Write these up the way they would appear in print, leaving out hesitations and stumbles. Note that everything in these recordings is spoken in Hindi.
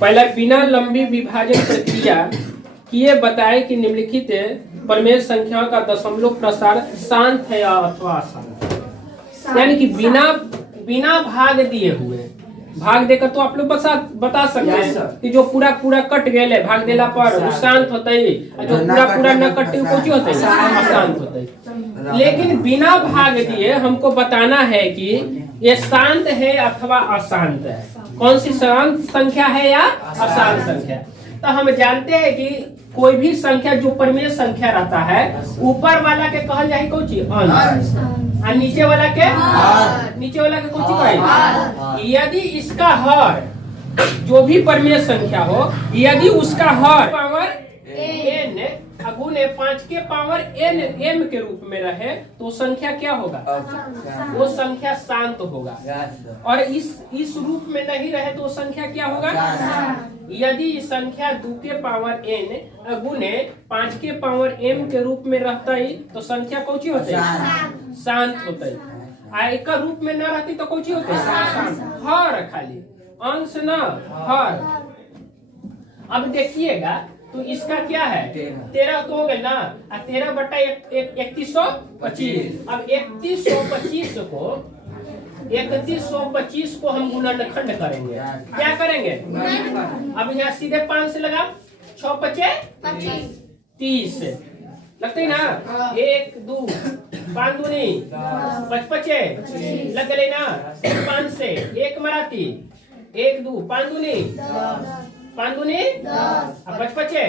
पहला बिना लंबी विभाजन प्रक्रिया किए बताए कि निम्नलिखित प्रमेय संख्याओं का दशमलव प्रसार शांत है अथवा अशांत। यानी कि बिना भाग दिए हुए, भाग देकर तो आप लोग बता सकते हैं कि जो पूरा पूरा कट गए भाग देला पर वो शांत होता है, जो पूरा न कटे कुछ होता है अशांत होता है। लेकिन बिना भाग दिए हमको बताना है कि ये शांत है अथवा अशांत है, कौन सी शांत संख्या है या अशांत संख्या। तो हम जानते हैं कि कोई भी संख्या जो परिमेय संख्या रहता है, ऊपर वाला के कहल जाए कौन चीज अंश, और नीचे वाला के कौन चीज कहे। यदि इसका हर, जो भी परिमेय संख्या हो, यदि उसका हर पावर n गुने 5 के पावर n m के रूप में रहे तो संख्या क्या होगा, वो संख्या शांत होगा। और इस रूप में नहीं रहे तो संख्या क्या होगा। यदि संख्या 2 के पावर n गुने 5 के पावर m के रूप में रहता है तो संख्या कौन सी होता है, शांत होता है। एक रूप में न रहती तो कौन सी होता है, हर, खाली अंश न हर। अब देखिएगा तो इसका क्या है, 13 तो हो गए ना, 13 बटा 3125। अब 3125 को हम गुणनखंड करेंगे। क्या करेंगे, अब यहाँ सीधे 5 से लगा, 6 पचे 30 लगते ना, 1 2 5 दूनी 5 पचे लग गए ना, 5 से 1 मराती, 1 2 5 दूनी 5 दूनी 5 पचे,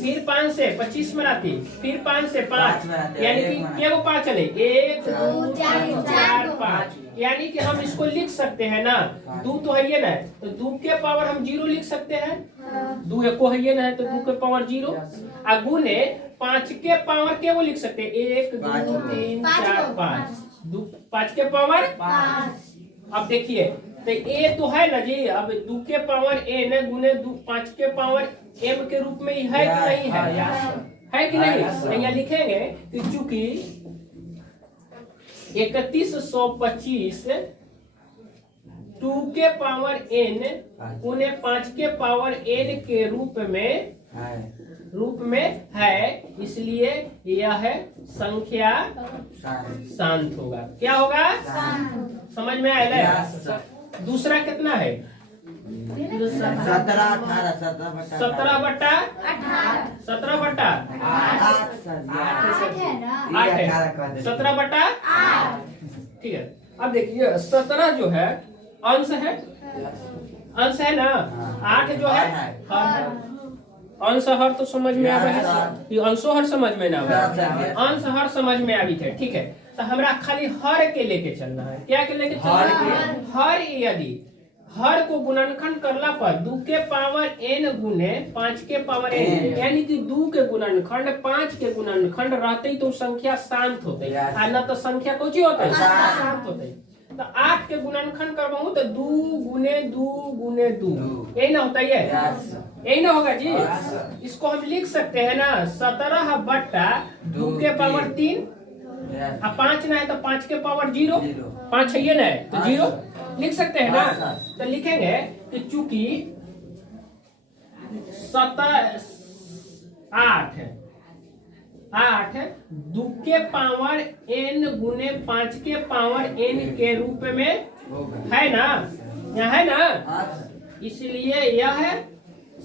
फिर 5 से 25 मराती, फिर 5 से 5, यानी कि क्या वो 5 चले, 1 2 3 4 5। यानी कि हम इसको लिख सकते हैं ना, 2 तो है ये ना, तो 2 के पावर हम 0 लिख सकते हैं, 2 एको है ये ना, तो 2 के पावर 0 गुने 5 के पावर क्या वो लिख सकते हैं, 1 2 3 4 5, 5 के पावर 5। अब देखिए तो ए तो है ना जी, अब 2 के पावर n गुने 5 के पावर m के रूप में है कि नहीं है कि नहीं। तो यहाँ लिखेंगे कि चूंकि 3125 2 के पावर n गुने 5 के पावर n के रूप में है, इसलिए यह संख्या शांत होगा। क्या होगा, समझ में आया। दूसरा कितना है, 17 बटा 17 बटा ठीक है। अब देखिए 17 जो है अंश है ना, 8 जो है अंश हर, तो समझ में आ रहा है, अंशो हर समझ में ना आ, अंश हर समझ में आवी थे। ठीक है, तो हमरा खाली हर के लेके चलना है। क्या के लेके चलना है, हर। यदि हर को गुणनखंड करला पर 2 के पावर n गुने 5 के पावर n, यानी कि 2 के गुणनखंड 5 के गुणनखंड रहते तो संख्या शांत होते, न तो संख्या कुछ होता है शांत होते। तो 8 के गुणनखंड करवाऊं तो 2 गुने 2 गुने 2, यही ना होता है, यही ना होगा जी। इसको हम लिख सकते हैं ना, 17 बट्टा 2 के पावर 3, अब 5 ना है तो 5 के पावर 0, 5 है ये ना है तो 0 लिख सकते हैं ना। तो लिखेंगे कि चूंकि 8 2 के पावर n गुने 5 के पावर n के रूप में है ना, यहाँ है ना, इसलिए यह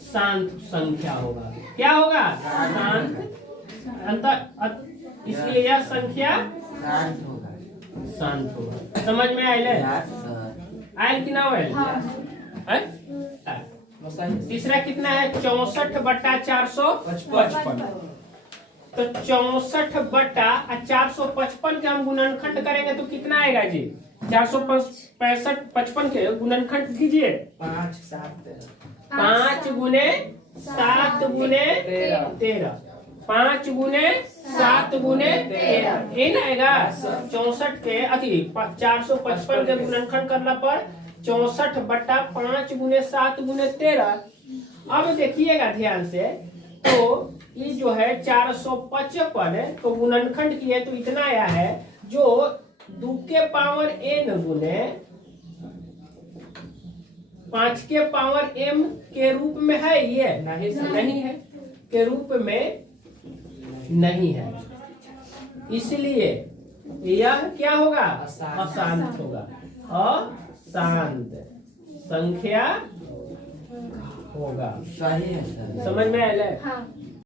शांत संख्या होगा। क्या होगा, शांत अंतर, इसलिए यह संख्या शांत होगा। समझ में आयल कि ना आयल। तीसरा कितना है, 64 बट्टा 455। तो 64 बट्टा 455 के हम गुणनखंड करेंगे तो कितना आएगा जी, 455 के गुणनखंड कीजिए, 5 गुने 7 गुने 13, 5 गुने 7 गुने 13, ये ना आएगा। 64 के 455 के गुणनखंड करने पर 64 बट्टा 5 गुने 7 गुने 13। अब देखिएगा ध्यान से, तो ये जो है 455 को गुणनखंड किए तो इतना आया है, जो 2 के पावर n गुने 5 के पावर m के रूप में है ये? नहीं है, के रूप में नहीं है। इसलिए यह क्या होगा? अशांत होगा। अशांत संख्या होगा। सही है सर। समझ में आया? हाँ।